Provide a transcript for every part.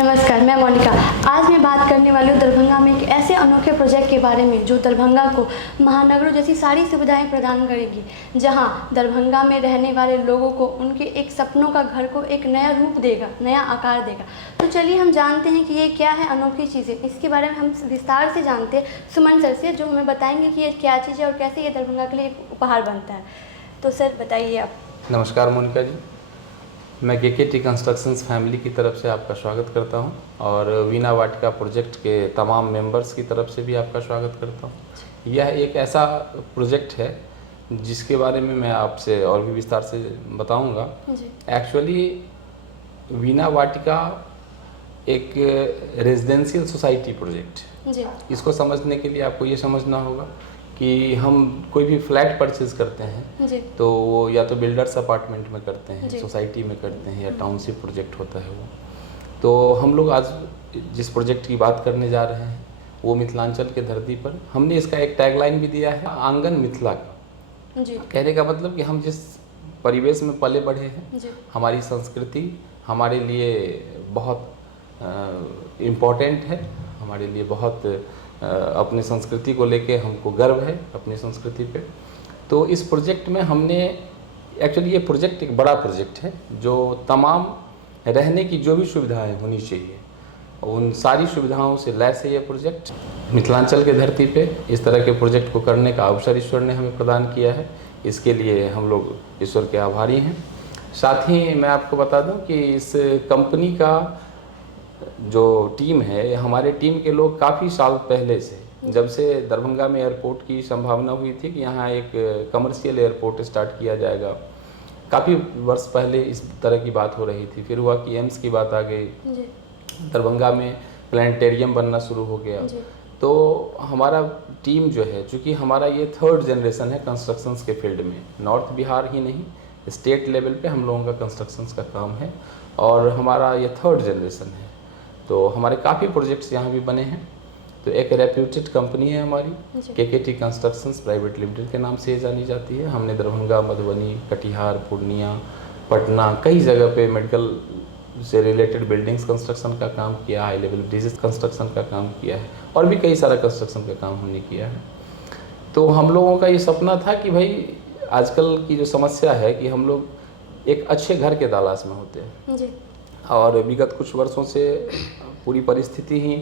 नमस्कार, मैं मोनिका। आज मैं बात करने वाली हूँ दरभंगा में एक ऐसे अनोखे प्रोजेक्ट के बारे में जो दरभंगा को महानगरों जैसी सारी सुविधाएं प्रदान करेगी, जहां दरभंगा में रहने वाले लोगों को उनके एक सपनों का घर को एक नया रूप देगा, नया आकार देगा। तो चलिए हम जानते हैं कि ये क्या है अनोखी चीज़ें। इसके बारे में हम विस्तार से जानते हैं सुमन सर से, जो हमें बताएंगे कि ये क्या चीज़ है और कैसे ये दरभंगा के लिए एक उपहार बनता है। तो सर बताइए आप। नमस्कार मोनिका जी, मैं केकेटी कंस्ट्रक्शंस फैमिली की तरफ से आपका स्वागत करता हूं और वीना वाटिका प्रोजेक्ट के तमाम मेंबर्स की तरफ से भी आपका स्वागत करता हूं। यह एक ऐसा प्रोजेक्ट है जिसके बारे में मैं आपसे और भी विस्तार से बताऊंगा। एक्चुअली वीना वाटिका एक रेजिडेंशियल सोसाइटी प्रोजेक्ट। इसको समझने के लिए आपको ये समझना होगा कि हम कोई भी फ्लैट परचेज करते हैं तो वो या तो बिल्डर्स अपार्टमेंट में करते हैं, सोसाइटी में करते हैं, या टाउनशिप प्रोजेक्ट होता है वो। तो हम लोग आज जिस प्रोजेक्ट की बात करने जा रहे हैं वो मिथिलांचल के धरती पर, हमने इसका एक टैगलाइन भी दिया है, आंगन मिथिला का। कहने का मतलब कि हम जिस परिवेश में पले बढ़े हैं, हमारी संस्कृति हमारे लिए बहुत इम्पोर्टेंट है, हमारे लिए बहुत अपनी संस्कृति को लेके हमको गर्व है अपनी संस्कृति पे। तो इस प्रोजेक्ट में हमने एक्चुअली, ये प्रोजेक्ट एक बड़ा प्रोजेक्ट है जो तमाम रहने की जो भी सुविधाएं होनी चाहिए उन सारी सुविधाओं से लैस है। ये प्रोजेक्ट मिथिलांचल के धरती पे इस तरह के प्रोजेक्ट को करने का अवसर ईश्वर ने हमें प्रदान किया है, इसके लिए हम लोग ईश्वर के आभारी हैं। साथ ही मैं आपको बता दूं कि इस कंपनी का जो टीम है, हमारे टीम के लोग काफ़ी साल पहले से, जब से दरभंगा में एयरपोर्ट की संभावना हुई थी कि यहाँ एक कमर्शियल एयरपोर्ट स्टार्ट किया जाएगा, काफ़ी वर्ष पहले इस तरह की बात हो रही थी। फिर हुआ कि एम्स की बात आ गई, दरभंगा में प्लानिटेरियम बनना शुरू हो गया। तो हमारा टीम जो है, चूँकि हमारा ये 3rd जनरेशन है कंस्ट्रक्शंस के फील्ड में, नॉर्थ बिहार ही नहीं स्टेट लेवल पे हम लोगों का कंस्ट्रक्शंस का काम है और हमारा ये 3rd जनरेशन है। तो हमारे काफ़ी प्रोजेक्ट्स यहाँ भी बने हैं। तो एक रेप्यूटेड कंपनी है हमारी, केकेटी कंस्ट्रक्शंस प्राइवेट लिमिटेड के नाम से जानी जाती है। हमने दरभंगा, मधुबनी, कटिहार, पूर्णिया, पटना, कई जगह पे मेडिकल से रिलेटेड बिल्डिंग्स कंस्ट्रक्शन का काम किया, हाई लेवल ब्रिजेस कंस्ट्रक्शन का काम किया है और भी कई सारा कंस्ट्रक्शन का काम हमने किया है। तो हम लोगों का ये सपना था कि भाई आजकल की जो समस्या है कि हम लोग एक अच्छे घर के तलाश में होते हैं और विगत कुछ वर्षों से पूरी परिस्थिति ही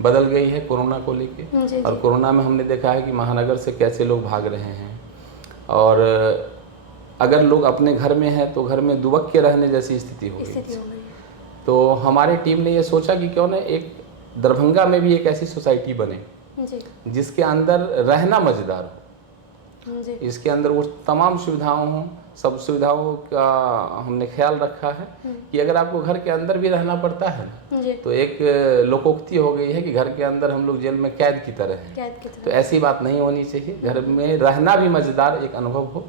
बदल गई है कोरोना को लेके। और कोरोना में हमने देखा है कि महानगर से कैसे लोग भाग रहे हैं और अगर लोग अपने घर में हैं तो घर में दुबक के रहने जैसी स्थिति हो गई। तो हमारी टीम ने ये सोचा कि क्यों ना एक दरभंगा में भी एक ऐसी सोसाइटी बने जिसके अंदर रहना मज़ेदार हो, इसके अंदर वो तमाम सुविधाओं हों। सब सुविधाओं का हमने ख्याल रखा है कि अगर आपको घर के अंदर भी रहना पड़ता है ना, तो एक लोकोक्ति हो गई है कि घर के अंदर हम लोग जेल में कैद की तरह हैं। तो ऐसी बात नहीं होनी चाहिए, घर में रहना भी मज़ेदार एक अनुभव हो।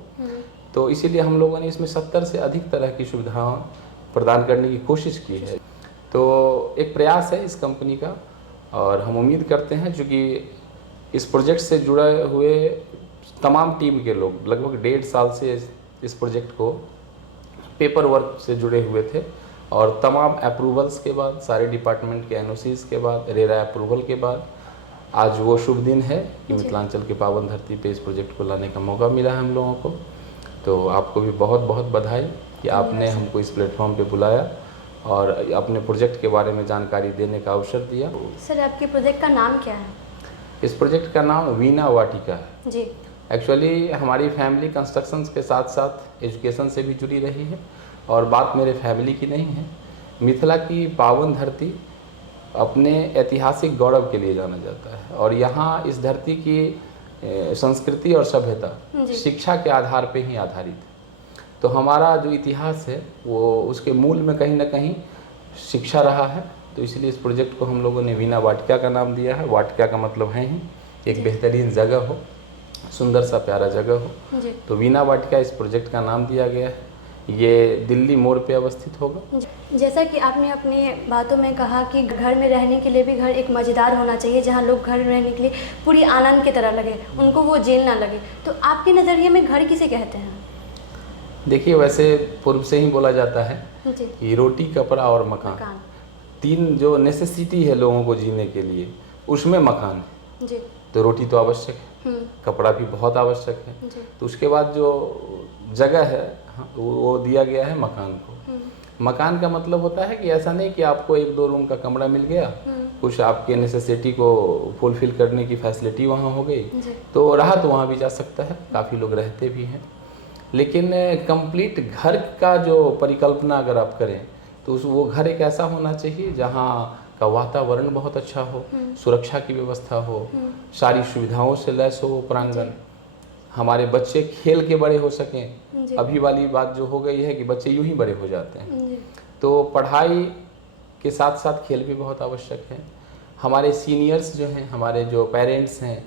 तो इसीलिए हम लोगों ने इसमें 70 से अधिक तरह की सुविधाएं प्रदान करने की कोशिश की है। तो एक प्रयास है इस कंपनी का और हम उम्मीद करते हैं, चूँकि इस प्रोजेक्ट से जुड़े हुए तमाम टीम के लोग लगभग 1.5 साल से इस प्रोजेक्ट को पेपर वर्क से जुड़े हुए थे और तमाम अप्रूवल्स के बाद, सारे डिपार्टमेंट के एनओसीज के बाद, रेरा अप्रूवल के बाद आज वो शुभ दिन है कि मिथिलांचल के पावन धरती पे इस प्रोजेक्ट को लाने का मौका मिला है हम लोगों को। तो आपको भी बहुत बहुत बधाई कि आपने हमको इस प्लेटफॉर्म पे बुलाया और अपने प्रोजेक्ट के बारे में जानकारी देने का अवसर दिया। सर, आपके प्रोजेक्ट का नाम क्या है? इस प्रोजेक्ट का नाम वीना वाटिका है जी। एक्चुअली हमारी फैमिली कंस्ट्रक्शंस के साथ साथ एजुकेशन से भी जुड़ी रही है और बात मेरे फैमिली की नहीं है। मिथिला की पावन धरती अपने ऐतिहासिक गौरव के लिए जाना जाता है और यहाँ इस धरती की संस्कृति और सभ्यता शिक्षा के आधार पे ही आधारित है। तो हमारा जो इतिहास है वो उसके मूल में कहीं ना कहीं शिक्षा रहा है। तो इसलिए इस प्रोजेक्ट को हम लोगों ने वीना वाटिका का नाम दिया है। वाटिका का मतलब है ही एक बेहतरीन जगह हो, सुंदर सा प्यारा जगह हो। तो वीना वाटिका इस प्रोजेक्ट का नाम दिया गया है। ये दिल्ली मोड़ पे अवस्थित होगा। जैसा कि आपने अपनी बातों में कहा कि घर में रहने के लिए भी घर एक मज़ेदार होना चाहिए, जहां लोग घर में रहने के लिए पूरी आनंद की तरह लगे, उनको वो जेल ना लगे। तो आपके नज़रिए में घर किसे कहते हैं? देखिए, वैसे पूर्व से ही बोला जाता है कि रोटी, कपड़ा और मकान। तीन जो नेसेसिटी है लोगों को जीने के लिए, उसमें मकान है। जी। तो रोटी तो आवश्यक है, कपड़ा भी बहुत आवश्यक है। जी। तो उसके बाद जो जगह है वो दिया गया है मकान को। मकान का मतलब होता है कि ऐसा नहीं कि आपको 1-2 रूम का कमरा मिल गया, कुछ आपके नेसेसिटी को फुलफिल करने की फैसिलिटी वहाँ हो गई, तो रहा तो वहाँ भी जा सकता है, काफ़ी लोग रहते भी हैं। लेकिन कंप्लीट घर का जो परिकल्पना अगर आप करें तो वो घर एक ऐसा होना चाहिए जहाँ का वातावरण बहुत अच्छा हो, सुरक्षा की व्यवस्था हो, सारी सुविधाओं से लैस हो प्रांगण, हमारे बच्चे खेल के बड़े हो सकें। अभी वाली बात जो हो गई है कि बच्चे यूं ही बड़े हो जाते हैं, तो पढ़ाई के साथ साथ खेल भी बहुत आवश्यक है। हमारे सीनियर्स जो हैं, हमारे जो पेरेंट्स हैं,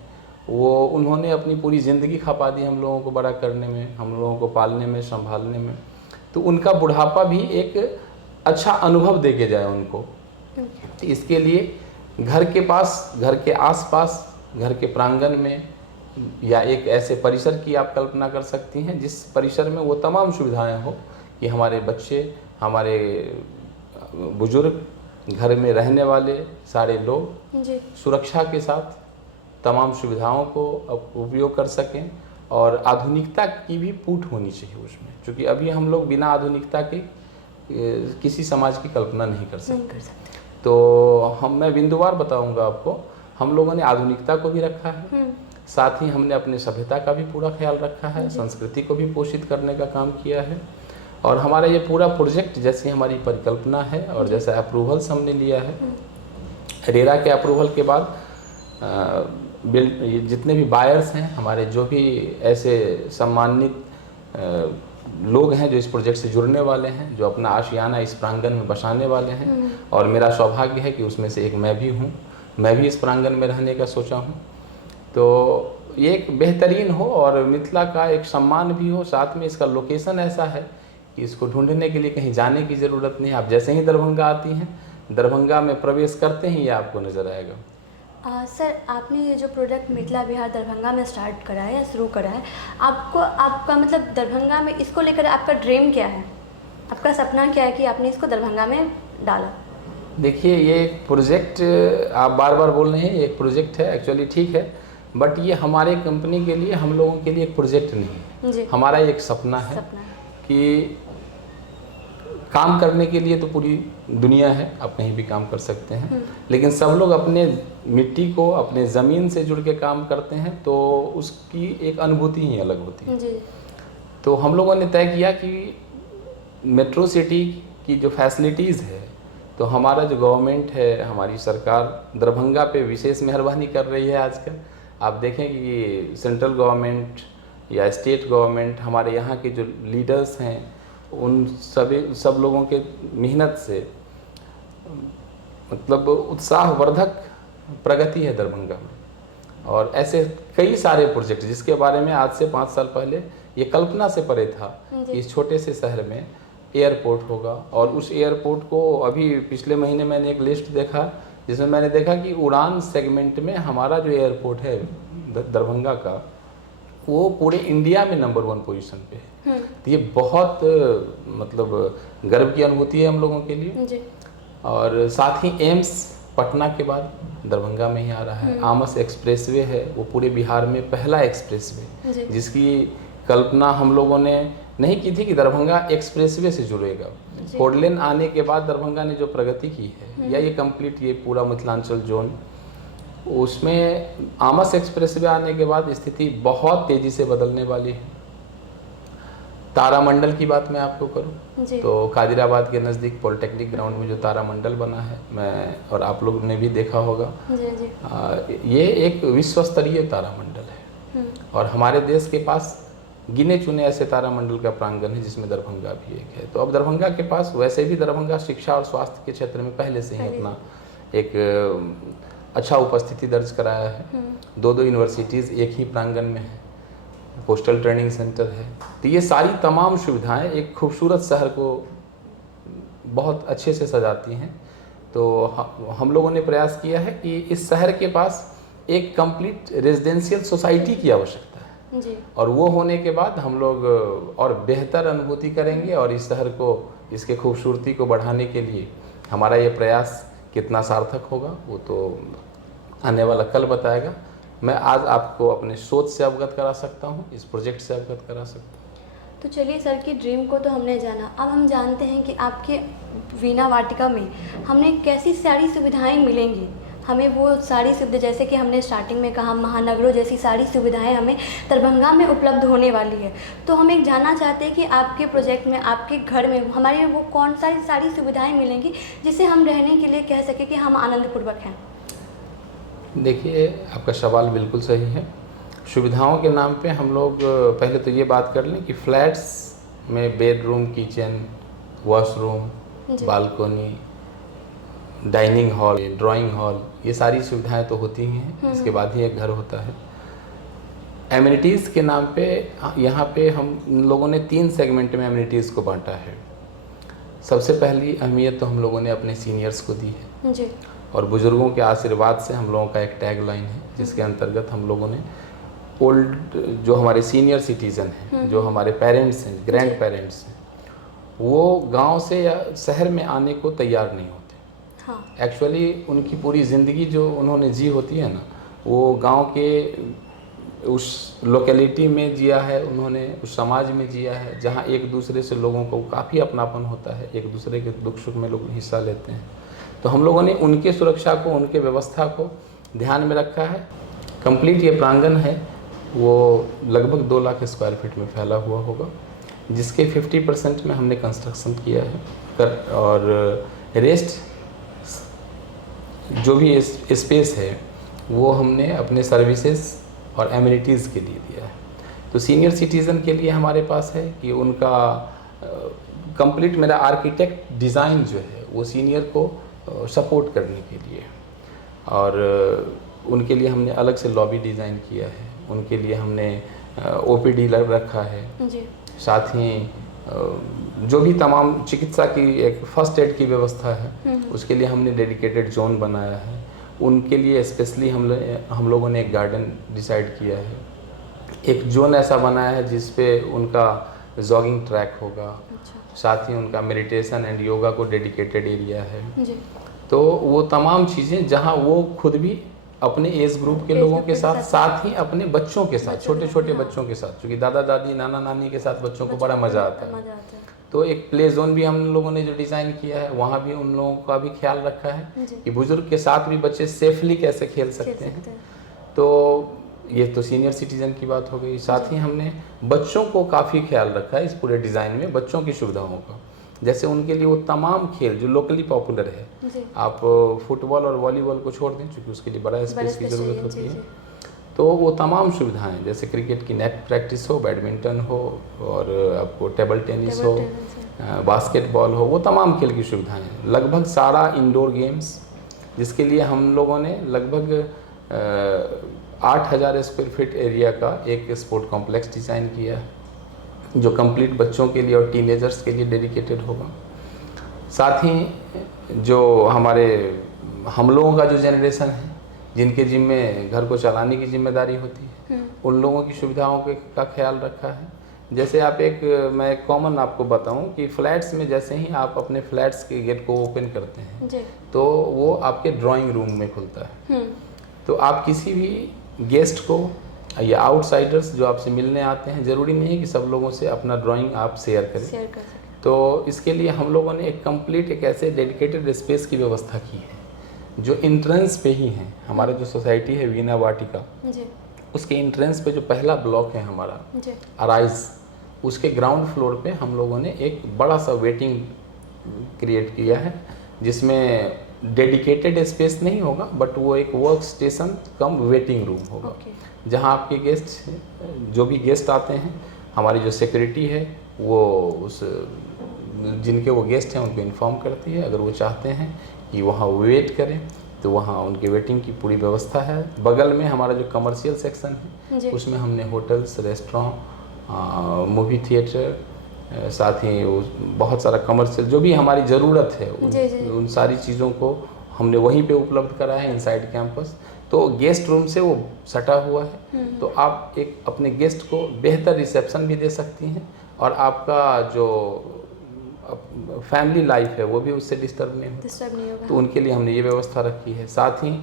वो उन्होंने अपनी पूरी ज़िंदगी खपा दी हम लोगों को बड़ा करने में, हम लोगों को पालने में, संभालने में, तो उनका बुढ़ापा भी एक अच्छा अनुभव दे के जाए उनको। तो इसके लिए घर के पास, घर के आसपास, घर के प्रांगण में या एक ऐसे परिसर की आप कल्पना कर सकती हैं जिस परिसर में वो तमाम सुविधाएं हो कि हमारे बच्चे, हमारे बुजुर्ग, घर में रहने वाले सारे लोग सुरक्षा के साथ तमाम सुविधाओं को उपयोग कर सकें। और आधुनिकता की भी पूट होनी चाहिए उसमें, क्योंकि अभी हम लोग बिना आधुनिकता के किसी समाज की कल्पना नहीं कर सकते। तो मैं बिंदुवार बताऊंगा आपको, हम लोगों ने आधुनिकता को भी रखा है, साथ ही हमने अपने सभ्यता का भी पूरा ख्याल रखा है, संस्कृति को भी पोषित करने का काम किया है। और हमारा ये पूरा प्रोजेक्ट जैसी हमारी परिकल्पना है और जैसा अप्रूवल्स हमने लिया है, रेरा के अप्रूवल के बाद जितने भी बायर्स हैं हमारे, जो भी ऐसे सम्मानित लोग हैं जो इस प्रोजेक्ट से जुड़ने वाले हैं, जो अपना आशियाना इस प्रांगण में बसाने वाले हैं, और मेरा सौभाग्य है कि उसमें से एक मैं भी हूँ, मैं भी इस प्रांगण में रहने का सोचा हूँ। तो ये एक बेहतरीन हो और मिथिला का एक सम्मान भी हो, साथ में इसका लोकेशन ऐसा है कि इसको ढूंढने के लिए कहीं जाने की ज़रूरत नहीं है। आप जैसे ही दरभंगा आती हैं, दरभंगा में प्रवेश करते ही ये आपको नज़र आएगा। सर, आपने ये जो प्रोजेक्ट मिथिला विहार दरभंगा में स्टार्ट करा है या शुरू करा है, आपका मतलब दरभंगा में इसको लेकर आपका ड्रीम क्या है, आपका सपना क्या है कि आपने इसको दरभंगा में डाला? देखिए, ये एक प्रोजेक्ट आप बार बार बोल रहे हैं, ये एक प्रोजेक्ट है, एक्चुअली ठीक है, बट ये हमारे कंपनी के लिए, हम लोगों के लिए एक प्रोजेक्ट नहीं है, हमारा एक सपना है कि काम करने के लिए तो पूरी दुनिया है, आप कहीं भी काम कर सकते हैं, लेकिन सब लोग अपने मिट्टी को, अपने ज़मीन से जुड़ के काम करते हैं, तो उसकी एक अनुभूति ही अलग होती है। तो हम लोगों ने तय किया कि मेट्रो सिटी की जो फैसिलिटीज़ है, तो हमारा जो गवर्नमेंट है, हमारी सरकार दरभंगा पे विशेष मेहरबानी कर रही है आजकल। आप देखें कि सेंट्रल गवर्नमेंट या स्टेट गवर्नमेंट, हमारे यहाँ के जो लीडर्स हैं, उन सब लोगों के मेहनत से मतलब उत्साहवर्धक प्रगति है दरभंगा में। और ऐसे कई सारे प्रोजेक्ट जिसके बारे में आज से 5 साल पहले ये कल्पना से परे था कि इस छोटे से शहर में एयरपोर्ट होगा। और उस एयरपोर्ट को अभी पिछले महीने मैंने एक लिस्ट देखा जिसमें मैंने देखा कि उड़ान सेगमेंट में हमारा जो एयरपोर्ट है दरभंगा का, वो पूरे इंडिया में नंबर 1 पोजीशन पे है। तो ये बहुत मतलब गर्व की अनुभूति है हम लोगों के लिए। और साथ ही एम्स पटना के बाद दरभंगा में ही आ रहा है। आमस एक्सप्रेसवे है, वो पूरे बिहार में पहला एक्सप्रेसवे जिसकी कल्पना हम लोगों ने नहीं की थी कि दरभंगा एक्सप्रेसवे से जुड़ेगा। 4 लेन आने के बाद दरभंगा ने जो प्रगति की है, या ये कंप्लीट ये पूरा मिथिलांचल जोन, उसमें आमस एक्सप्रेसवे आने के बाद स्थिति बहुत तेज़ी से बदलने वाली है। तारामंडल की बात मैं आपको करूं तो कादिराबाद के नज़दीक पॉलिटेक्निक ग्राउंड में जो तारामंडल बना है, मैं और आप लोगों ने भी देखा होगा, ये एक विश्व स्तरीय तारामंडल है। और हमारे देश के पास गिने चुने ऐसे तारामंडल का प्रांगण है जिसमें दरभंगा भी एक है। तो अब दरभंगा के पास, वैसे भी दरभंगा शिक्षा और स्वास्थ्य के क्षेत्र में पहले से ही अपना एक अच्छा उपस्थिति दर्ज कराया है। 2 यूनिवर्सिटीज़ एक ही प्रांगण में है, पोस्टल ट्रेनिंग सेंटर है। तो ये सारी तमाम सुविधाएं एक खूबसूरत शहर को बहुत अच्छे से सजाती हैं। तो हम लोगों ने प्रयास किया है कि इस शहर के पास एक कंप्लीट रेजिडेंशियल सोसाइटी की आवश्यकता है जी। और वो होने के बाद हम लोग और बेहतर अनुभूति करेंगे और इस शहर को, इसके खूबसूरती को बढ़ाने के लिए हमारा ये प्रयास कितना सार्थक होगा वो तो आने वाला कल बताएगा। मैं आज आपको अपने सोच से अवगत करा सकता हूँ, इस प्रोजेक्ट से अवगत करा सकता हूँ। तो चलिए सर की ड्रीम को तो हमने जाना, अब हम जानते हैं कि आपके वीणा वाटिका में हमें कैसी सारी सुविधाएं मिलेंगी। हमें वो सारी सुविधा, जैसे कि हमने स्टार्टिंग में कहा, महानगरों जैसी सारी सुविधाएं हमें दरभंगा में उपलब्ध होने वाली है। तो हम एक जानना चाहते हैं कि आपके प्रोजेक्ट में, आपके घर में हमारे वो कौन सारी सुविधाएँ मिलेंगी जिसे हम रहने के लिए कह सकें कि हम आनंदपूर्वक हैं। देखिए, आपका सवाल बिल्कुल सही है। सुविधाओं के नाम पे हम लोग पहले तो ये बात कर लें कि फ्लैट्स में bedroom, kitchen, washroom, balcony, dining hall, drawing hall, ये सारी सुविधाएं तो होती ही हैं। इसके बाद ही एक घर होता है। एमिनिटीज़ के नाम पे यहाँ पे हम लोगों ने 3 सेगमेंट में एमिनिटीज़ को बांटा है। सबसे पहली अहमियत तो हम लोगों ने अपने सीनियर्स को दी है जी। और बुज़ुर्गों के आशीर्वाद से हम लोगों का एक टैग लाइन है, जिसके अंतर्गत हम लोगों ने ओल्ड, जो हमारे सीनियर सिटीज़न हैं, जो हमारे पेरेंट्स हैं, ग्रैंड पेरेंट्स हैं, वो गांव से या शहर में आने को तैयार नहीं होते। हाँ। एक्चुअली उनकी पूरी ज़िंदगी जो उन्होंने जी होती है ना, वो गांव के उस लोकेलिटी में जिया है, उन्होंने उस समाज में जिया है जहां एक दूसरे से लोगों को काफ़ी अपनापन होता है, एक दूसरे के दुख सुख में लोग हिस्सा लेते हैं। तो हम लोगों ने उनके सुरक्षा को, उनके व्यवस्था को ध्यान में रखा है। कंप्लीट ये प्रांगण है वो लगभग 2 लाख स्क्वायर फीट में फैला हुआ होगा, जिसके 50% में हमने कंस्ट्रक्शन किया है और रेस्ट जो भी स्पेस है वो हमने अपने सर्विसेज और एमिनिटीज़ के लिए दिया है। तो सीनियर सिटीज़न के लिए हमारे पास है कि उनका कंप्लीट मेरा आर्किटेक्ट डिज़ाइन जो है वो सीनियर को सपोर्ट करने के लिए, और उनके लिए हमने अलग से लॉबी डिज़ाइन किया है, उनके लिए हमने ओपीडी रखा है जी। साथ ही जो भी तमाम चिकित्सा की एक फर्स्ट एड की व्यवस्था है उसके लिए हमने डेडिकेटेड जोन बनाया है। उनके लिए स्पेशली हम लोगों ने एक गार्डन डिसाइड किया है, एक जोन ऐसा बनाया है जिस पे उनका जॉगिंग ट्रैक होगा। अच्छा। साथ ही उनका मेडिटेशन एंड योगा को डेडिकेटेड एरिया है। जी। तो वो तमाम चीज़ें जहाँ वो खुद भी अपने एज ग्रुप के लोगों के साथ ही अपने बच्चों के साथ, छोटे छोटे बच्चों के साथ, क्योंकि दादा दादी, नाना नानी के साथ बच्चों को बड़ा मज़ा आता है। तो एक प्ले जोन भी हम लोगों ने जो डिज़ाइन किया है वहाँ भी उन लोगों का भी ख्याल रखा है कि बुजुर्ग के साथ भी बच्चे सेफली कैसे खेल सकते हैं। तो ये तो सीनियर सिटीजन की बात हो गई। साथ ही हमने बच्चों को काफ़ी ख्याल रखा है इस पूरे डिज़ाइन में, बच्चों की सुविधाओं का। जैसे उनके लिए वो तमाम खेल जो लोकली पॉपुलर है, आप फुटबॉल और वॉलीबॉल को छोड़ दें क्योंकि उसके लिए बड़ा स्पेस की ज़रूरत होती है, तो वो तमाम सुविधाएं जैसे क्रिकेट की नेट प्रैक्टिस हो, बैडमिंटन हो और आपको टेबल टेनिस हो, बास्केटबॉल हो, वो तमाम खेल की सुविधाएं, लगभग सारा इंडोर गेम्स, जिसके लिए हम लोगों ने लगभग 8000 स्क्वायर फीट एरिया का एक स्पोर्ट कॉम्प्लेक्स डिज़ाइन किया है जो कंप्लीट बच्चों के लिए और टीनेजर्स के लिए डेडिकेटेड होगा। साथ ही जो हम लोगों का जो जनरेशन है जिनके जिम्मे घर को चलाने की जिम्मेदारी होती है, उन लोगों की सुविधाओं का ख्याल रखा है। जैसे मैं कॉमन आपको बताऊं कि फ्लैट्स में जैसे ही आप अपने फ्लैट्स के गेट को ओपन करते हैं तो वो आपके ड्राइंग रूम में खुलता है। तो आप किसी भी गेस्ट को या आउटसाइडर्स जो आपसे मिलने आते हैं, ज़रूरी नहीं है कि सब लोगों से अपना ड्राइंग आप शेयर करें। तो इसके लिए हम लोगों ने एक ऐसे डेडिकेटेड स्पेस की व्यवस्था की है जो इंट्रेंस पे ही है। हमारा जो सोसाइटी है वीणा वाटिका, उसके इंट्रेंस पे जो पहला ब्लॉक है हमारा अराइज, उसके ग्राउंड फ्लोर पे हम लोगों ने एक बड़ा सा वेटिंग क्रिएट किया है जिसमें डेडिकेटेड स्पेस नहीं होगा बट वो एक वर्क स्टेशन कम वेटिंग रूम होगा। जहां आपके गेस्ट, जो भी गेस्ट आते हैं, हमारी जो सिक्योरिटी है वो जिनके वो गेस्ट हैं उनको इन्फॉर्म करती है। अगर वो चाहते हैं कि वहाँ वेट करें तो वहाँ उनके वेटिंग की पूरी व्यवस्था है। बगल में हमारा जो कमर्शियल सेक्शन है उसमें हमने होटल्स, रेस्टोरेंट, मूवी थिएटर, साथ ही बहुत सारा कमर्शियल जो भी हमारी ज़रूरत है उन सारी चीज़ों को हमने वहीं पे उपलब्ध कराया है इनसाइड कैंपस। तो गेस्ट रूम से वो सटा हुआ है, तो आप एक अपने गेस्ट को बेहतर रिसेप्शन भी दे सकती हैं और आपका जो फैमिली लाइफ है वो भी उससे डिस्टर्ब नहीं हो, डिस्टर्ब नहीं होगा। तो उनके लिए हमने ये व्यवस्था रखी है। साथ ही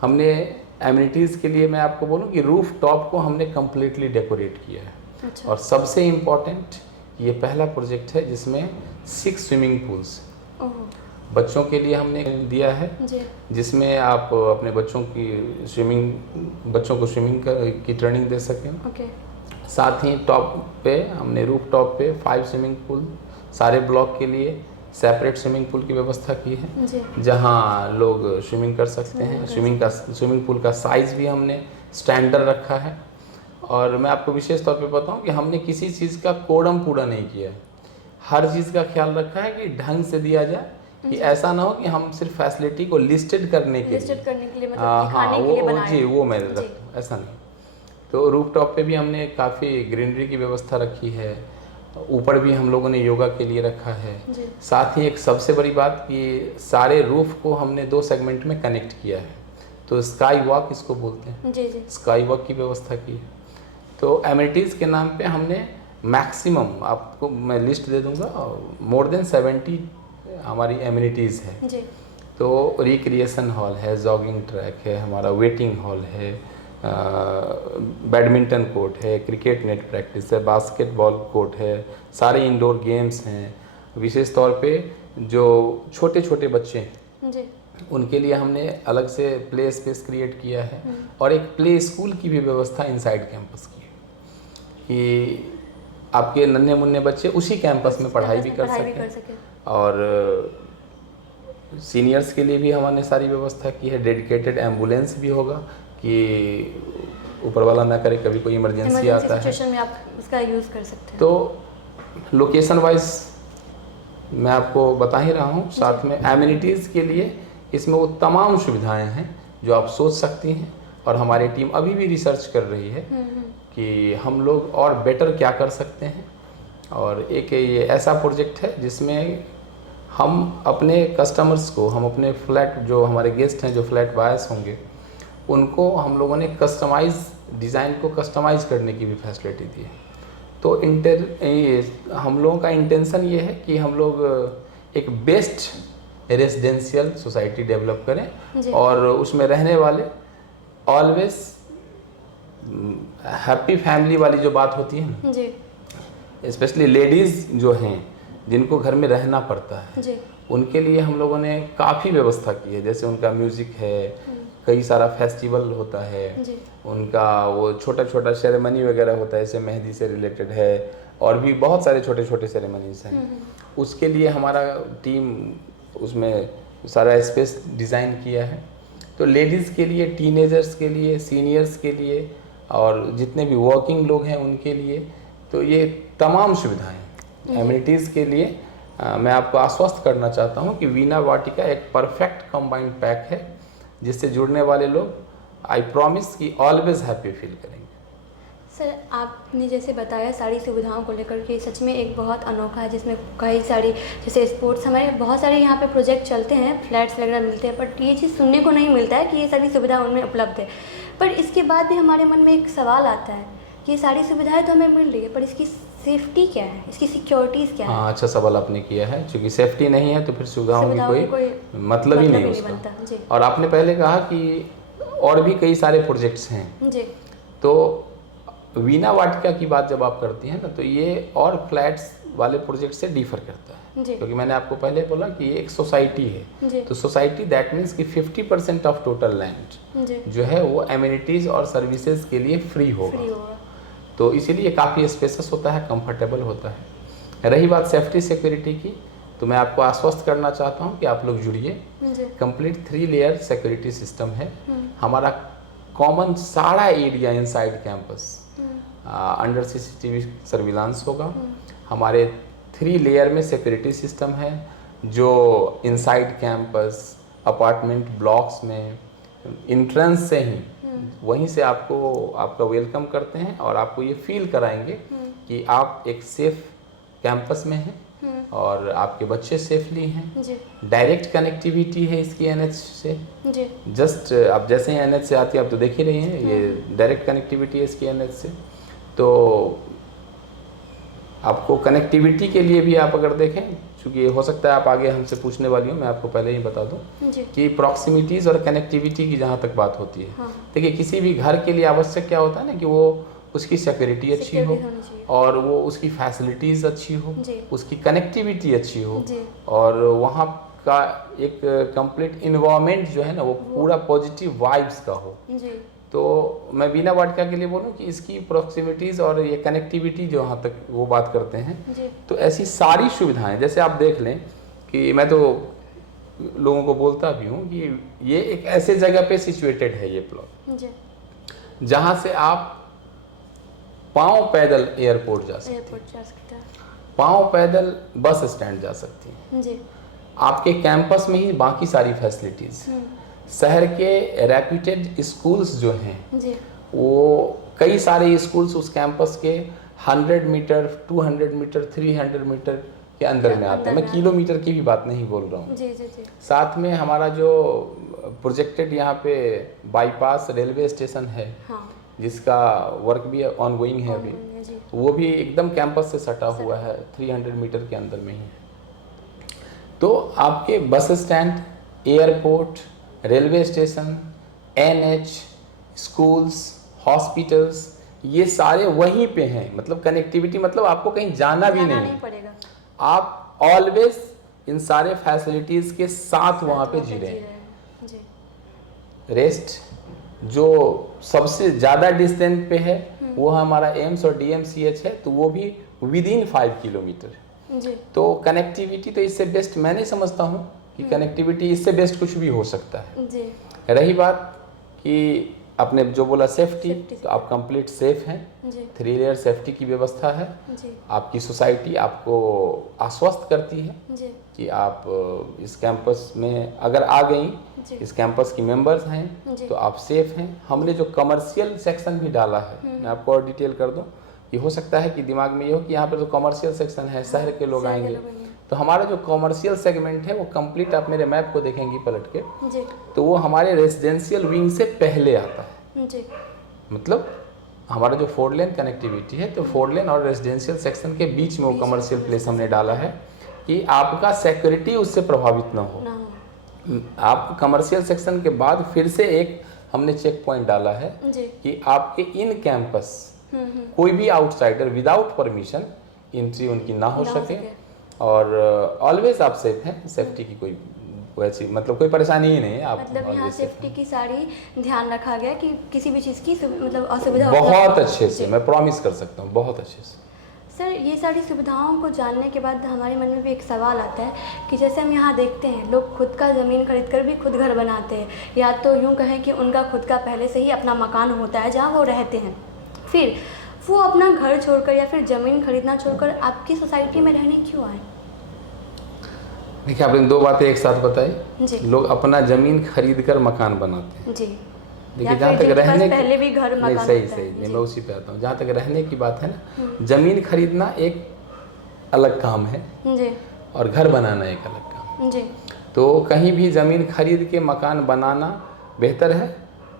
हमने एमिनिटीज़ के लिए मैं आपको बोलूँ कि रूफ टॉप को हमने कम्प्लीटली डेकोरेट किया है। अच्छा। और सबसे इम्पॉर्टेंट, ये पहला प्रोजेक्ट है जिसमें 6 स्विमिंग पूल्स ओह बच्चों के लिए हमने दिया है, जी। जिसमें आप अपने बच्चों को स्विमिंग की ट्रेनिंग दे सकें। ओके। साथ ही टॉप पे हमने रूफ टॉप पे 5 स्विमिंग पूल, सारे ब्लॉक के लिए सेपरेट स्विमिंग पूल की व्यवस्था की है, जी। जहां लोग स्विमिंग कर सकते हैं। स्विमिंग पूल का साइज़ भी हमने स्टैंडर्ड रखा है। और मैं आपको विशेष तौर पे बताऊं कि हमने किसी चीज़ का कोडम पूरा नहीं किया है। हर चीज़ का ख्याल रखा है कि ढंग से दिया जाए, कि ऐसा ना हो कि हम सिर्फ फैसिलिटी को लिस्टेड करने के लिए मतलब दिखाने हाँ के लिए बनाया है। वो मैं जी। रखता, ऐसा नहीं। तो रूफ टॉप पे भी हमने काफ़ी ग्रीनरी की व्यवस्था रखी है। ऊपर भी हम लोगों ने योगा के लिए रखा है। जी। साथ ही एक सबसे बड़ी बात कि सारे रूफ को हमने 2 सेगमेंट में कनेक्ट किया है, तो स्काई वॉक इसको बोलते हैं। जी जी। स्काई वॉक की व्यवस्था की है। तो एमिनिटीज़ के नाम पे हमने मैक्सिमम, आपको मैं लिस्ट दे दूंगा, मोर देन 70 हमारी एमिनिटीज़ है। जी। तो रिक्रिएशन हॉल है, जॉगिंग ट्रैक है, हमारा वेटिंग हॉल है, बैडमिंटन कोर्ट है, क्रिकेट नेट प्रैक्टिस है, बास्केटबॉल कोर्ट है, सारे इंडोर गेम्स हैं। विशेष तौर पे जो छोटे छोटे बच्चे हैं जी। उनके लिए हमने अलग से प्ले स्पेस क्रिएट किया है, और एक प्ले स्कूल की भी व्यवस्था इनसाइड कैंपस की है, कि आपके नन्हे मुन्ने बच्चे उसी कैंपस में पढ़ाई भी कर सकें। और सीनियर्स के लिए भी हमने सारी व्यवस्था की है। डेडिकेटेड एम्बुलेंस भी होगा, कि ऊपर वाला ना करे कभी कोई इमरजेंसी आता है सिचुएशन में आप उसका यूज़ कर सकते हैं। तो लोकेशन वाइज मैं आपको बता ही रहा हूँ। साथ में एमिनिटीज़ के लिए इसमें वो तमाम सुविधाएं हैं जो आप सोच सकती हैं, और हमारी टीम अभी भी रिसर्च कर रही है कि हम लोग और बेटर क्या कर सकते हैं। और एक ये ऐसा प्रोजेक्ट है जिसमें हम अपने कस्टमर्स को, हम अपने फ्लैट, जो हमारे गेस्ट हैं, जो फ्लैट बायर्स होंगे, उनको हम लोगों ने कस्टमाइज डिज़ाइन को कस्टमाइज़ करने की भी फैसिलिटी दी है। तो हम लोगों का इंटेंशन ये है कि हम लोग एक बेस्ट रेजिडेंशियल सोसाइटी डेवलप करें, और उसमें रहने वाले ऑलवेज हैप्पी फैमिली वाली जो बात होती है ना जी। स्पेशली लेडीज़ जो हैं जिनको घर में रहना पड़ता है जी। उनके लिए हम लोगों ने काफ़ी व्यवस्था की है। जैसे उनका म्यूज़िक है, कई सारा फेस्टिवल होता है, जी। उनका वो छोटा छोटा सेरेमनी वगैरह होता है, जैसे मेहंदी से रिलेटेड है, और भी बहुत सारे छोटे छोटे सेरेमनीज हैं। उसके लिए हमारा टीम उसमें सारा स्पेस डिज़ाइन किया है। तो लेडीज़ के लिए, टीनेजर्स के लिए, सीनियर्स के लिए, और जितने भी वर्किंग लोग हैं उनके लिए, तो ये तमाम सुविधाएं एमिनिटीज़ के लिए मैं आपको आश्वस्त करना चाहता हूं कि वीना वाटिका एक परफेक्ट कंबाइंड पैक है, जिससे जुड़ने वाले लोग आई प्रॉमिस कि ऑलवेज हैप्पी फील करेंगे। सर, आपने जैसे बताया सारी सुविधाओं को लेकर के, सच में एक बहुत अनोखा है, जिसमें कई सारी, जैसे स्पोर्ट्स, हमारे बहुत सारे यहाँ पे प्रोजेक्ट चलते हैं, फ्लैट्स वगैरह मिलते हैं, बट ये चीज़ सुनने को नहीं मिलता है कि ये सारी सुविधा उनमें उपलब्ध है। पर इसके बाद भी हमारे मन में एक सवाल आता है कि ये सारी सुविधाएं तो हमें मिल रही है, पर इसकी सेफ्टी क्या है, इसकी सिक्योरिटीज़ क्या है? हाँ, अच्छा सवाल आपने किया है। क्योंकि सेफ्टी नहीं है तो फिर सुविधाओं की कोई मतलब ही नहीं उसका। जी। और आपने पहले कहा कि और भी कई सारे प्रोजेक्ट्स हैं जी। तो वीना वाटिका की बात जब आप करती हैं ना, तो ये और फ्लैट्स वाले प्रोजेक्ट से डिफर करता है। जी। क्योंकि मैंने आपको पहले बोला कि ये एक सोसाइटी है। जी। तो सोसाइटी दैट मीन्स कि 50% ऑफ टोटल लैंड जो है वो एमिनिटीज़ और सर्विसेज के लिए फ्री होगा। तो इसीलिए काफ़ी स्पेसस होता है, कंफर्टेबल होता है। रही बात सेफ्टी सिक्योरिटी की, तो मैं आपको आश्वस्त करना चाहता हूँ कि आप लोग जुड़िए। कंप्लीट 3 लेयर सिक्योरिटी सिस्टम है। हमारा कॉमन सारा area inside campus under CCTV surveillance होगा। हमारे 3 लेयर में सिक्योरिटी सिस्टम है, जो इनसाइड कैंपस अपार्टमेंट ब्लॉक्स में इंट्रेंस से ही वहीं से आपका वेलकम करते हैं, और आपको ये फील कराएंगे कि आप एक सेफ कैंपस में हैं और आपके बच्चे सेफली हैं। डायरेक्ट कनेक्टिविटी है इसकी NH से। जस्ट आप जैसे ही NH से आती है, आप तो देख ही रही हैं, ये डायरेक्ट कनेक्टिविटी है इसकी NH से। तो आपको कनेक्टिविटी के लिए भी आप अगर देखें, चूँकि हो सकता है आप आगे हमसे पूछने वाली हो, मैं आपको पहले ही बता दूं जी। कि प्रॉक्सिमिटीज़ और कनेक्टिविटी की जहाँ तक बात होती है, हाँ। देखिए किसी भी घर के लिए आवश्यक क्या होता है ना कि वो उसकी सिक्योरिटी अच्छी हो सिक्योरिटी होनी चाहिए। और वो उसकी फैसिलिटीज़ अच्छी हो, जी। उसकी कनेक्टिविटी अच्छी हो जी। और वहाँ का एक कंप्लीट इन्वायरमेंट जो है ना वो पूरा पॉजिटिव वाइब्स का हो। जी। तो मैं वीना वाटिका के लिए बोलूँ कि इसकी प्रॉक्सिमिटीज़ और ये कनेक्टिविटी जो वहाँ तक वो बात करते हैं, जी। तो ऐसी सारी सुविधाएं, जैसे आप देख लें कि मैं तो लोगों को बोलता भी हूँ कि ये एक ऐसे जगह पे सिचुएटेड है ये प्लॉट, जी। जहाँ से आप पाँव पैदल एयरपोर्ट जा सकते हैं, एयरपोर्ट जा सकते हैं। पाँव पैदल बस स्टैंड जा सकती हैं, जी। आपके कैंपस में ही बाकी सारी फैसिलिटीज़, शहर के रेप्यूटेड स्कूल्स जो हैं जी। वो कई सारे स्कूल्स उस कैंपस के 100 मीटर, 200 मीटर, 300 मीटर के अंदर में आते हैं। मैं किलोमीटर की भी बात नहीं बोल रहा हूँ। जी जी जी। साथ में हमारा जो प्रोजेक्टेड यहाँ पे बाईपास रेलवे स्टेशन है, हाँ। जिसका वर्क भी ऑन गोइंग है अभी, जी। वो भी एकदम कैंपस से सटा हुआ है, 300 मीटर के अंदर में ही है। तो आपके bus stand, airport, railway station, NH, schools, hospitals, ये सारे वहीं पे हैं। मतलब कनेक्टिविटी, मतलब आपको कहीं जाना भी नहीं पड़ेगा, आप ऑलवेज इन सारे फैसिलिटीज़ के साथ वहाँ पे जी रहे हैं। जी। रेस्ट जो सबसे ज़्यादा डिस्टेंस पे है वो हमारा एम्स और DMCH है, तो वो भी विदिन 5 किलोमीटर। जी। तो कनेक्टिविटी तो इससे बेस्ट मैं नहीं समझता हूँ कि कनेक्टिविटी इससे बेस्ट कुछ भी हो सकता है। जी। रही बात कि आपने जो बोला सेफ्टी, तो आप कंप्लीट सेफ हैं। जी। 3 लेयर सेफ्टी की व्यवस्था है। जी। आपकी सोसाइटी आपको आश्वस्त करती है जी। कि आप इस कैंपस में अगर आ गई, इस कैंपस की मेंबर्स हैं तो आप सेफ हैं। हमने जो कमर्शियल सेक्शन भी डाला है, मैं आपको और डिटेल कर दूं, ये हो सकता है कि दिमाग में ये हो कि यहाँ पर जो कमर्शियल सेक्शन है शहर के लोग आएंगे, तो हमारा जो कमर्शियल सेगमेंट है वो कंप्लीट, आप मेरे मैप को देखेंगी पलट के, जी। तो वो हमारे रेजिडेंशियल विंग से पहले आता है। जी। मतलब हमारा जो 4 लेन कनेक्टिविटी है, तो 4 लेन और रेजिडेंशियल सेक्शन के बीच में वो कमर्शियल प्लेस हमने डाला है कि आपका सिक्योरिटी उससे प्रभावित ना हो। आप कमर्शियल सेक्शन के बाद फिर से एक हमने चेक पॉइंट डाला है कि आपके इन कैंपस कोई भी आउटसाइडर विदाउट परमिशन एंट्री उनकी ना हो सके और ऑलवेज आप सेफ हैं। सेफ्टी की कोई वैसी मतलब कोई परेशानी ही नहीं है। आप मतलब यहाँ सेफ्टी की सारी ध्यान रखा गया कि किसी भी चीज़ की मतलब असुविधा बहुत अच्छे से, मैं प्रॉमिस कर सकता हूँ, बहुत अच्छे से। सर, ये सारी सुविधाओं को जानने के बाद हमारे मन में भी एक सवाल आता है कि जैसे हम यहाँ देखते हैं लोग खुद का ज़मीन खरीद कर भी खुद घर बनाते हैं, या तो यूँ कहें कि उनका खुद का पहले से ही अपना मकान होता है जहाँ वो रहते हैं, फिर वो अपना घर छोड़कर या फिर ज़मीन खरीदना छोड़कर आपकी सोसाइटी में रहने क्यों आए? देखिए, आपने 2 बातें एक साथ बताई। जी। लोग अपना ज़मीन खरीद कर मकान बनाते हैं। जी। देखिए, जहाँ तक रहने पहले भी घर मकान नहीं, सही नहीं, मैं उसी पे आता हूँ। जहाँ तक रहने की बात है ना, ज़मीन खरीदना एक अलग काम है जी, और घर बनाना एक अलग काम जी। तो कहीं भी ज़मीन खरीद के मकान बनाना बेहतर है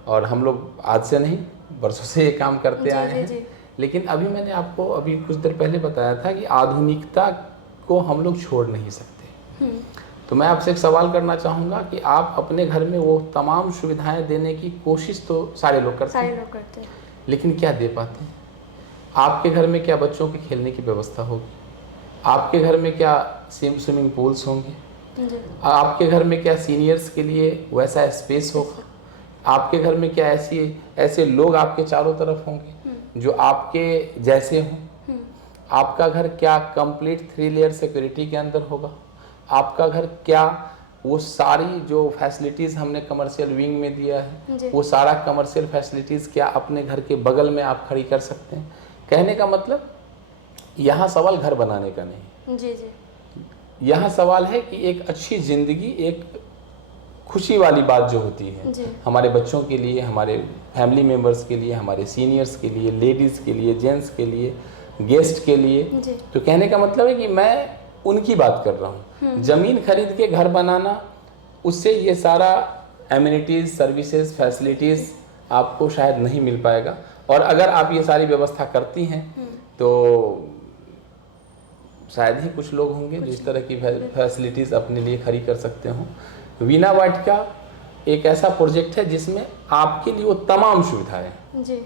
और हम लोग आज से नहीं बरसों से ये काम करते आए हैं। लेकिन अभी मैंने आपको अभी कुछ देर पहले बताया था कि आधुनिकता को हम लोग छोड़ नहीं सकते। तो मैं आपसे एक सवाल करना चाहूँगा कि आप अपने घर में वो तमाम सुविधाएं देने की कोशिश तो सारे लोग करते हैं, लेकिन क्या दे पाते हैं? आपके घर में क्या बच्चों के खेलने की व्यवस्था होगी? आपके घर में क्या स्विमिंग पूल्स होंगे? आपके घर में क्या सीनियर्स के लिए वैसा स्पेस होगा? आपके घर में क्या ऐसे लोग आपके चारों तरफ होंगे जो आपके जैसे हों? आपका घर क्या कंप्लीट 3 लेयर सिक्योरिटी के अंदर होगा? आपका घर क्या वो सारी जो फैसिलिटीज़ हमने कमर्शियल विंग में दिया है वो सारा कमर्शियल फैसिलिटीज़ क्या अपने घर के बगल में आप खड़ी कर सकते हैं? कहने का मतलब यहाँ सवाल घर बनाने का नहीं, जी जी, यहाँ सवाल है कि एक अच्छी ज़िंदगी, एक खुशी वाली बात जो होती है हमारे बच्चों के लिए, हमारे फैमिली मेम्बर्स के लिए, हमारे सीनियर्स के लिए, लेडीज़ के लिए, जेंट्स के लिए, गेस्ट के लिए। तो कहने का मतलब है कि मैं उनकी बात कर रहा हूँ। ज़मीन खरीद के घर बनाना, उससे ये सारा एमिनिटीज़, सर्विसेज, फैसिलिटीज़ आपको शायद नहीं मिल पाएगा। और अगर आप ये सारी व्यवस्था करती हैं तो शायद ही कुछ लोग होंगे जो इस तरह की फैसिलिटीज़ अपने लिए खड़ी कर सकते हों। वीणा वाटिका एक ऐसा प्रोजेक्ट है जिसमें आपके लिए वो तमाम सुविधाएं हैं। जी।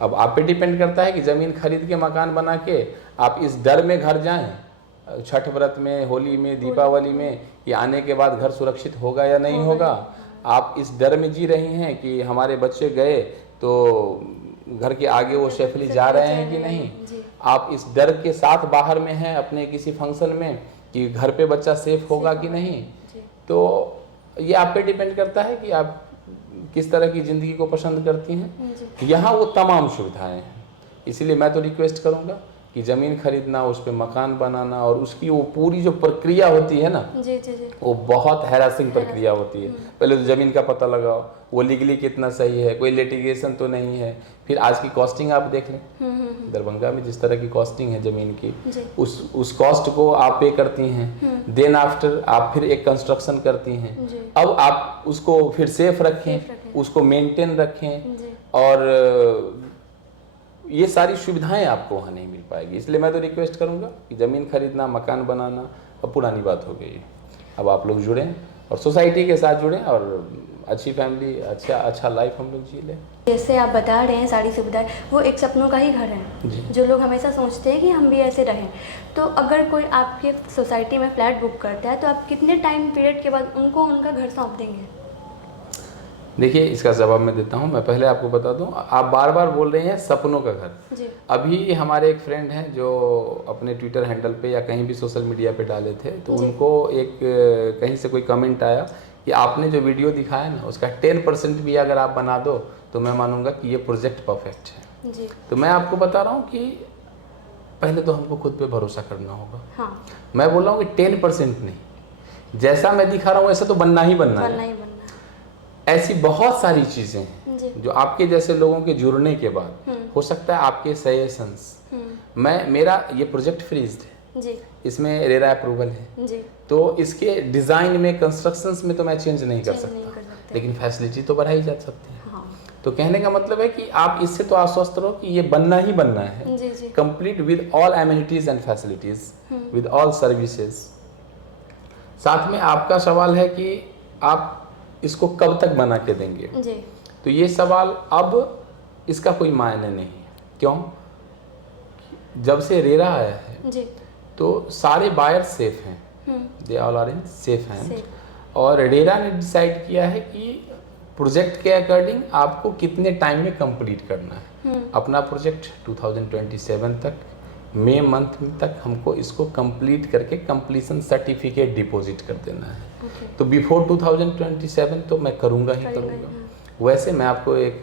अब आप पे डिपेंड करता है कि ज़मीन खरीद के मकान बना के आप इस डर में घर जाएं, छठ व्रत में, होली में, दीपावली में, कि आने के बाद घर सुरक्षित होगा या नहीं होगा। आप इस डर में जी रही हैं कि हमारे बच्चे गए तो घर के आगे वो सेफली जा रहे हैं कि नहीं। आप इस डर के साथ बाहर में हैं अपने किसी फंक्शन में कि घर पे बच्चा सेफ होगा कि नहीं। तो ये आप पे डिपेंड करता है कि आप किस तरह की ज़िंदगी को पसंद करती हैं। यहाँ वो तमाम सुविधाएं हैं, इसलिए मैं तो रिक्वेस्ट करूँगा कि ज़मीन खरीदना, उस पर मकान बनाना और उसकी वो पूरी जो प्रक्रिया होती है ना, वो बहुत हैरासिंग प्रक्रिया होती है। पहले तो ज़मीन का पता लगाओ, वो लीगली कितना सही है, कोई लिटिगेशन तो नहीं है। फिर आज की कॉस्टिंग आप देख लें, दरभंगा में जिस तरह की कॉस्टिंग है ज़मीन की, उस कॉस्ट को आप पे करती हैं। देन आफ्टर आप फिर एक कंस्ट्रक्शन करती हैं। अब आप उसको फिर सेफ रखें, उसको मेंटेन रखें, और ये सारी सुविधाएं आपको वहाँ नहीं मिल पाएगी। इसलिए मैं तो रिक्वेस्ट करूँगा कि ज़मीन खरीदना, मकान बनाना अब पुरानी बात हो गई है। अब आप लोग जुड़ें और सोसाइटी के साथ जुड़ें और अच्छी फैमिली, अच्छा लाइफ हम लोग जी लें। जैसे आप बता रहे हैं सारी सुविधाएं, वो एक सपनों का ही घर है जो लोग हमेशा सोचते हैं कि हम भी ऐसे रहें। तो अगर कोई आपके सोसाइटी में फ्लैट बुक करता है तो आप कितने टाइम पीरियड के बाद उनको उनका घर सौंप देंगे? देखिए, इसका जवाब मैं देता हूँ। मैं पहले आपको बता दूँ, आप बार बार बोल रहे हैं सपनों का घर। जी। अभी हमारे एक फ्रेंड हैं जो अपने ट्विटर हैंडल पे या कहीं भी सोशल मीडिया पे डाले थे, तो उनको एक कहीं से कोई कमेंट आया कि आपने जो वीडियो दिखाया ना, उसका 10% भी अगर आप बना दो तो मैं मानूंगा कि ये प्रोजेक्ट परफेक्ट है। जी। तो मैं आपको बता रहा हूँ कि पहले तो हमको खुद पे भरोसा करना होगा। हाँ। मैं बोल रहा हूँ कि 10% नहीं, जैसा मैं दिखा रहा हूँ ऐसा तो बनना ही बनना है। ऐसी बहुत सारी चीज़ें हैं जो आपके जैसे लोगों के जुड़ने के बाद हो सकता है आपके सजेशंस। मेरा ये प्रोजेक्ट फ्रीज्ड है जी। इसमें रेरा अप्रूवल है जी। तो इसके डिज़ाइन में, कंस्ट्रक्शंस में तो मैं चेंज नहीं कर सकता, लेकिन फैसिलिटी तो बढ़ाई जा सकती है। हाँ। तो कहने का मतलब है कि आप इससे तो आश्वस्त रहो कि ये बनना ही बनना है, complete with all amenities and facilities, with all services. साथ में आपका सवाल है कि आप इसको कब तक बना के देंगे जी। तो ये सवाल अब इसका कोई मायने नहीं है। क्यों? जब से रेरा आया है जी, तो सारे बायर सेफ हैं, they all are in safe hand. और रेरा ने डिसाइड किया है कि प्रोजेक्ट के अकॉर्डिंग आपको कितने टाइम में कंप्लीट करना है। अपना प्रोजेक्ट 2027 तक, मई मंथ तक हमको इसको कंप्लीट करके कंप्लीशन सर्टिफिकेट डिपॉजिट कर देना है। तो बिफोर 2027 तो मैं करूँगा ही करूँगा। वैसे मैं आपको एक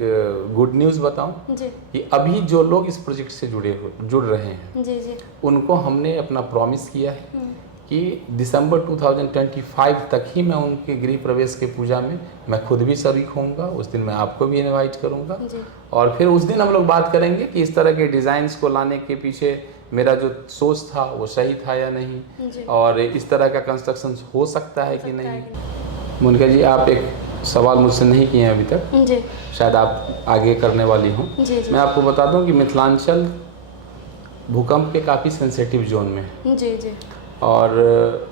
गुड न्यूज़ बताऊं कि अभी जो लोग इस प्रोजेक्ट से जुड़ रहे हैं जी, उनको हमने अपना प्रॉमिस किया है कि दिसंबर 2025 तक ही मैं उनके गृह प्रवेश के पूजा में मैं खुद भी शरीक होऊंगा। उस दिन मैं आपको भी इनवाइट करूंगा और फिर उस दिन हम लोग बात करेंगे कि इस तरह के डिज़ाइंस को लाने के पीछे मेरा जो सोच था वो सही था या नहीं, और इस तरह का कंस्ट्रक्शन हो सकता है कि नहीं। मोनिका जी, आप एक सवाल मुझसे नहीं किए हैं अभी तक जी, शायद आप आगे करने वाली हूँ। मैं आपको बता दूँ कि मिथिलांचल भूकंप के काफ़ी सेंसिटिव जोन में है जी जी, और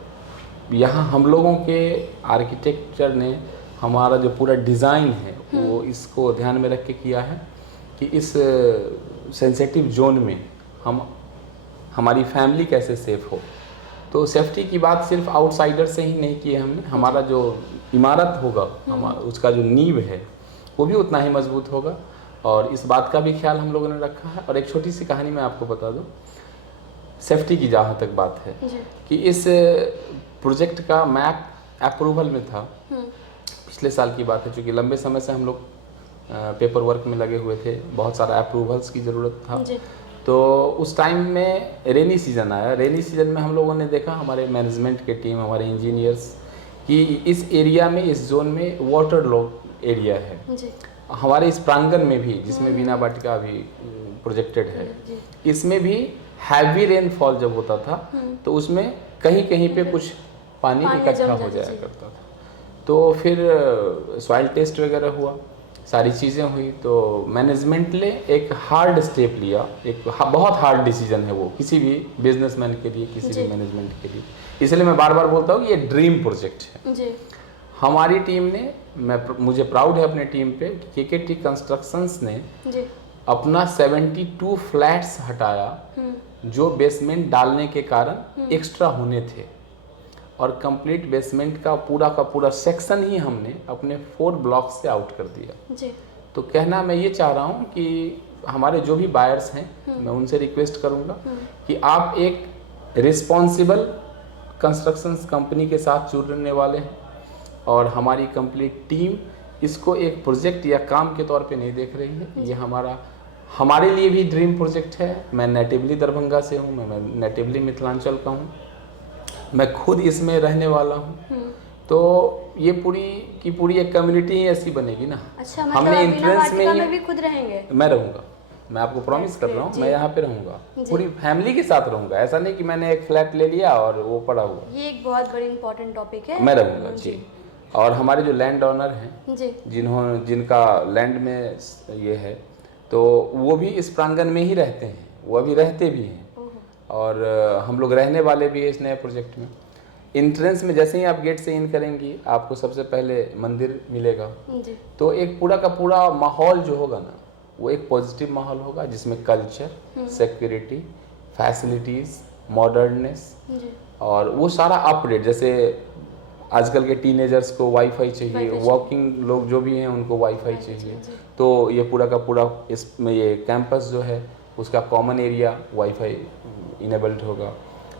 यहाँ हम लोगों के आर्किटेक्चर ने हमारा जो पूरा डिज़ाइन है वो इसको ध्यान में रख के किया है कि इस सेंसिटिव जोन में हमारी फैमिली कैसे सेफ हो। तो सेफ्टी की बात सिर्फ आउटसाइडर से ही नहीं की है हमने, हमारा जो इमारत होगा, उसका जो नींव है वो भी उतना ही मजबूत होगा, और इस बात का भी ख्याल हम लोगों ने रखा है। और एक छोटी सी कहानी मैं आपको बता दूं, सेफ्टी की जहाँ तक बात है कि इस प्रोजेक्ट का मैप अप्रूवल में था, पिछले साल की बात है, चूँकि लंबे समय से हम लोग पेपर वर्क में लगे हुए थे, बहुत सारा अप्रूवल्स की ज़रूरत था। तो उस टाइम में रेनी सीज़न आया। रेनी सीज़न में हम लोगों ने देखा, हमारे मैनेजमेंट के टीम, हमारे इंजीनियर्स, कि इस एरिया में, इस जोन में वाटर लॉक एरिया है जी। हमारे इस प्रांगण में भी, जिसमें वीणा वाटिका अभी प्रोजेक्टेड है, इसमें भी हैवी रेनफॉल जब होता था तो उसमें कहीं कहीं पे कुछ पानी इकट्ठा हो जाया करता था। तो फिर सॉइल टेस्ट वगैरह हुआ, सारी चीज़ें हुई तो मैनेजमेंट ने एक हार्ड स्टेप लिया, एक बहुत हार्ड डिसीजन है वो किसी भी बिजनेसमैन के लिए, किसी भी मैनेजमेंट के लिए। इसलिए मैं बार बार बोलता हूँ कि ये ड्रीम प्रोजेक्ट है जी। हमारी टीम ने। मुझे प्राउड है अपने टीम पे कि केकेटी कंस्ट्रक्शंस ने जी। अपना 72 फ्लैट्स हटाया जो बेसमेंट डालने के कारण एक्स्ट्रा होने थे, और कंप्लीट बेसमेंट का पूरा सेक्शन ही हमने अपने 4 ब्लॉक से आउट कर दिया। जी। तो कहना मैं ये चाह रहा हूँ कि हमारे जो भी बायर्स हैं मैं उनसे रिक्वेस्ट करूँगा कि आप एक रिस्पॉन्सिबल कंस्ट्रक्शंस कंपनी के साथ जुड़ने वाले हैं, और हमारी कंप्लीट टीम इसको एक प्रोजेक्ट या काम के तौर पे नहीं देख रही है। ये हमारे लिए भी ड्रीम प्रोजेक्ट है। मैं नेटिवली दरभंगा से हूँ, मैं नेटिवली मिथिलांचल का हूँ, मैं खुद इसमें रहने वाला हूँ। तो ये पूरी एक कम्युनिटी ही ऐसी बनेगी ना। अच्छा, मतलब हमने एंट्रेंस में भी खुद रहेंगे? मैं रहूँगा, मैं आपको प्रॉमिस कर रहा हूँ, मैं यहाँ पे रहूँगा, पूरी फैमिली के साथ रहूँगा। ऐसा नहीं कि मैंने एक फ्लैट ले लिया और वो पड़ा हुआ। ये एक बहुत बड़ी इंपॉर्टेंट टॉपिक है। मैं रहूँगा जी। और हमारे जो लैंड ओनर हैं जिनका लैंड में ये है, तो वो भी इस प्रांगण में ही रहते हैं, वो अभी रहते भी हैं, और हम लोग रहने वाले भी हैं इस नए प्रोजेक्ट में। इंट्रेंस में जैसे ही आप गेट से इन करेंगी आपको सबसे पहले मंदिर मिलेगा जी। तो एक पूरा का पूरा माहौल जो होगा ना वो एक पॉजिटिव माहौल होगा, जिसमें कल्चर, सिक्योरिटी, फैसिलिटीज़, मॉडर्ननेस और वो सारा अपडेट। जैसे आजकल के टीनेजर्स को वाईफाई चाहिए, वॉकिंग लोग जो भी हैं उनको वाईफाई चाहिए, तो ये पूरा का पूरा इसमें ये कैंपस जो है उसका कॉमन एरिया वाईफाई इनेबल्ड होगा।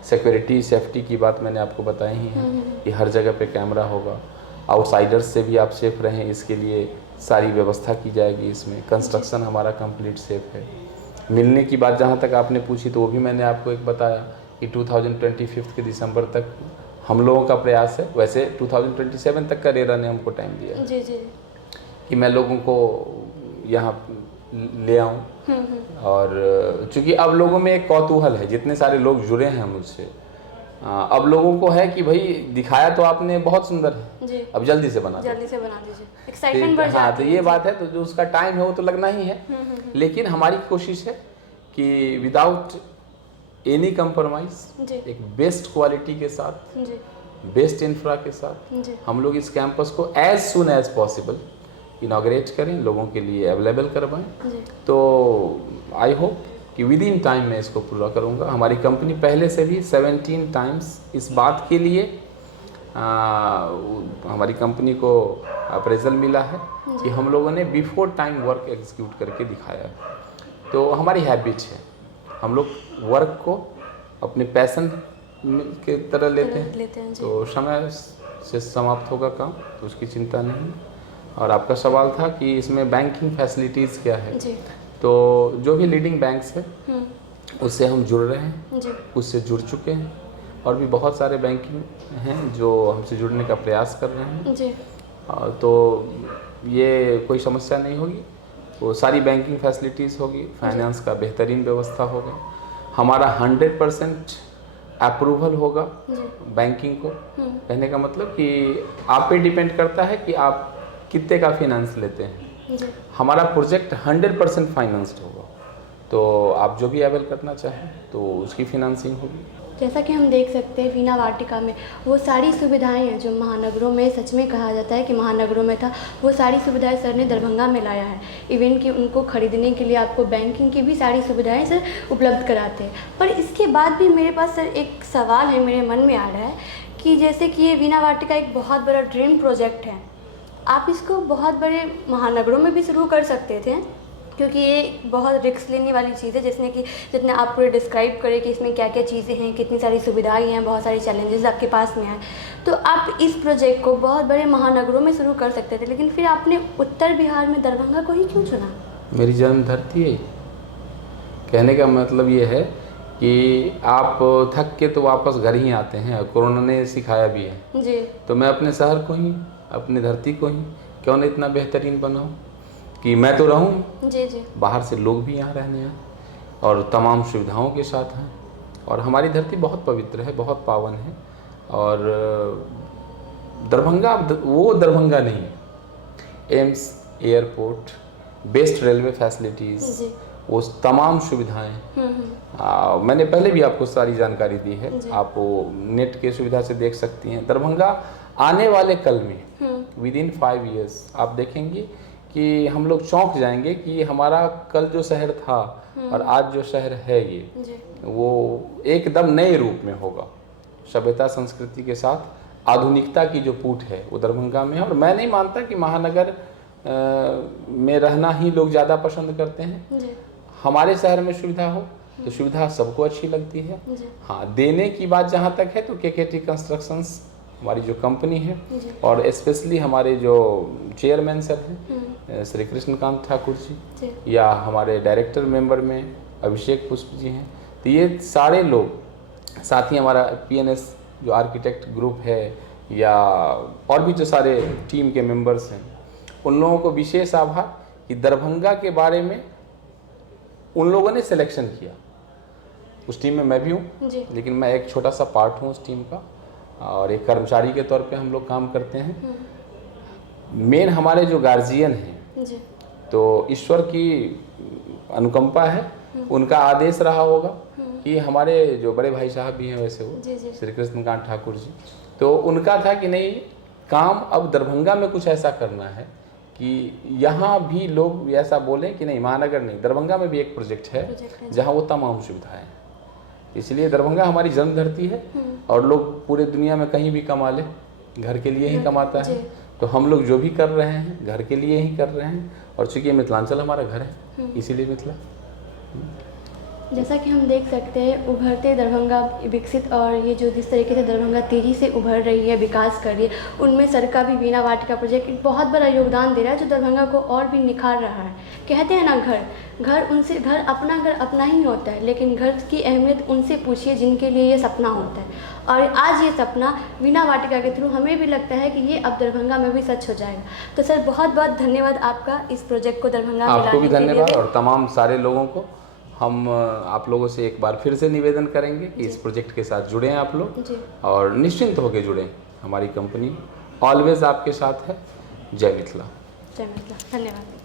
सिक्योरिटी सेफ्टी की बात मैंने आपको बताई ही है कि हर जगह पे कैमरा होगा। आउटसाइडर्स से भी आप सेफ रहें इसके लिए सारी व्यवस्था की जाएगी। इसमें कंस्ट्रक्शन हमारा कंप्लीट सेफ है। मिलने की बात जहाँ तक आपने पूछी तो वो भी मैंने आपको एक बताया कि 2025 के दिसंबर तक हम लोगों का प्रयास है। वैसे 2027 तक का रेरा ने हमको टाइम दिया जी जी कि मैं लोगों को यहाँ ले आऊँ, और चूँकि अब लोगों में एक कौतूहल है, जितने सारे लोग जुड़े हैं मुझसे, अब लोगों को है कि भाई दिखाया तो आपने बहुत सुंदर है जी, अब जल्दी से बना दीजिए, एक्साइटमेंट बढ़ जाती है। हाँ, तो ये बात है, तो जो उसका टाइम है वो तो लगना ही है, लेकिन हमारी कोशिश है कि विदाउट एनी कंप्रोमाइज एक बेस्ट क्वालिटी के साथ, बेस्ट इंफ्रा के साथ हम लोग इस कैंपस को as soon as possible inaugurate करें, लोगों के लिए अवेलेबल करवाएं। तो आई होप कि विद इन टाइम मैं इसको पूरा करूंगा। हमारी कंपनी पहले से भी 17 टाइम्स इस बात के लिए हमारी कंपनी को अप्रेजल मिला है कि हम लोगों ने बिफोर टाइम वर्क एग्जीक्यूट करके दिखाया है। तो हमारी हैबिट है, हम लोग वर्क को अपने पैशन के तरह लेते हैं तो समय से समाप्त होगा काम, तो उसकी चिंता नहीं। और आपका सवाल था कि इसमें बैंकिंग फैसिलिटीज़ क्या है जी। तो जो भी लीडिंग बैंक्स है उससे हम जुड़ रहे हैं जी। उससे जुड़ चुके हैं, और भी बहुत सारे बैंकिंग हैं जो हमसे जुड़ने का प्रयास कर रहे हैं जी। तो ये कोई समस्या नहीं होगी, वो सारी बैंकिंग फैसिलिटीज़ होगी, फाइनेंस का बेहतरीन व्यवस्था होगा, हमारा 100% अप्रूवल होगा बैंकिंग को। कहने का मतलब कि आप पे डिपेंड करता है कि आप कितने का फाइनेंस लेते हैं। हमारा प्रोजेक्ट 100% फाइनेंस्ड होगा, तो आप जो भी अवेल करना चाहें तो उसकी फाइनेंसिंग होगी। जैसा कि हम देख सकते हैं वीणा वाटिका में वो सारी सुविधाएं हैं जो महानगरों में सच में कहा जाता है कि महानगरों में था, वो सारी सुविधाएं सर ने दरभंगा में लाया है। इवन कि उनको खरीदने के लिए आपको बैंकिंग की भी सारी सुविधाएं सर उपलब्ध कराते हैं। पर इसके बाद भी मेरे पास सर एक सवाल है, मेरे मन में आ रहा है कि जैसे कि ये वीणा वाटिका एक बहुत बड़ा ड्रीम प्रोजेक्ट है, आप इसको बहुत बड़े महानगरों में भी शुरू कर सकते थे, क्योंकि ये बहुत रिस्क लेने वाली चीज़ है, जितने आप पूरे डिस्क्राइब करें कि इसमें क्या क्या चीज़ें हैं, कितनी सारी सुविधाएं हैं, बहुत सारी चैलेंजेस आपके पास में हैं, तो आप इस प्रोजेक्ट को बहुत बड़े महानगरों में शुरू कर सकते थे, लेकिन फिर आपने उत्तर बिहार में दरभंगा को ही क्यों चुना? मेरी जन्म धरती है। कहने का मतलब ये है कि आप थक के तो वापस घर ही आते हैं, कोरोना ने सिखाया भी है जी। तो मैं अपने शहर को ही, अपनी धरती को ही क्यों न इतना बेहतरीन बनाऊं कि मैं तो रहूं जी जी, बाहर से लोग भी यहाँ रहने आए और तमाम सुविधाओं के साथ हैं। और हमारी धरती बहुत पवित्र है, बहुत पावन है, और दरभंगा वो दरभंगा नहीं है। AIIMS, airport, best railway facilities, जी। वो तमाम सुविधाएं मैंने पहले भी आपको सारी जानकारी दी है, आप वो नेट के सुविधा से देख सकती हैं। दरभंगा आने वाले कल में विद इन 5 years आप देखेंगे कि हम लोग चौंक जाएंगे कि हमारा कल जो शहर था और आज जो शहर है ये वो एकदम नए रूप में होगा। सभ्यता संस्कृति के साथ आधुनिकता की जो पूट है वो दरभंगा में है। और मैं नहीं मानता कि महानगर में रहना ही लोग ज़्यादा पसंद करते हैं। हमारे शहर में सुविधा हो तो सुविधा सबको अच्छी लगती है। हाँ, देने की बात जहाँ तक है तो केकेटी कंस्ट्रक्शंस हमारी जो कंपनी है और स्पेशली हमारे जो चेयरमैन सर हैं श्री कृष्णकांत ठाकुर जी या हमारे डायरेक्टर मेंबर में अभिषेक पुष्प जी हैं, तो ये सारे लोग, साथ ही हमारा PNS जो आर्किटेक्ट ग्रुप है या और भी जो सारे टीम के मेंबर्स हैं, उन लोगों को विशेष आभार कि दरभंगा के बारे में उन लोगों ने सिलेक्शन किया। उस टीम में मैं भी हूँ, लेकिन मैं एक छोटा सा पार्ट हूँ उस टीम का और एक कर्मचारी के तौर पे हम लोग काम करते हैं। मेन हमारे जो गार्जियन हैं, तो ईश्वर की अनुकंपा है, उनका आदेश रहा होगा कि हमारे जो बड़े भाई साहब भी हैं वैसे वो श्री कृष्णकांत ठाकुर जी, तो उनका था कि नहीं, काम अब दरभंगा में कुछ ऐसा करना है कि यहाँ भी लोग ऐसा बोलें कि नहीं, महानगर नहीं, दरभंगा में भी एक प्रोजेक्ट है जहाँ वो तमाम सुविधाएं। इसलिए दरभंगा हमारी जन्मधरती है और लोग पूरे दुनिया में कहीं भी कमा ले, घर के लिए ही कमाता है। तो हम लोग जो भी कर रहे हैं घर के लिए ही कर रहे हैं। और चूँकि मिथिलांचल हमारा घर है, इसीलिए मिथिला। जैसा कि हम देख सकते हैं उभरते दरभंगा विकसित, और ये जो जिस तरीके से दरभंगा तेज़ी से उभर रही है, विकास कर रही है, उनमें सर का भी वीणा वाटिका प्रोजेक्ट एक बहुत बड़ा योगदान दे रहा है जो दरभंगा को और भी निखार रहा है। कहते हैं ना, घर अपना ही होता है, लेकिन घर की अहमियत उनसे पूछिए जिनके लिए ये सपना होता है। और आज ये सपना वीणा वाटिका के थ्रू हमें भी लगता है कि ये अब दरभंगा में भी सच हो जाएगा। तो सर बहुत बहुत धन्यवाद आपका इस प्रोजेक्ट को दरभंगा में लाने के लिए। आपको भी धन्यवाद और तमाम सारे लोगों को। हम आप लोगों से एक बार फिर से निवेदन करेंगे कि इस प्रोजेक्ट के साथ जुड़ें आप लोग और निश्चिंत होकर जुड़ें। हमारी कंपनी ऑलवेज आपके साथ है। जय मिथिला। जय मिथिला। धन्यवाद।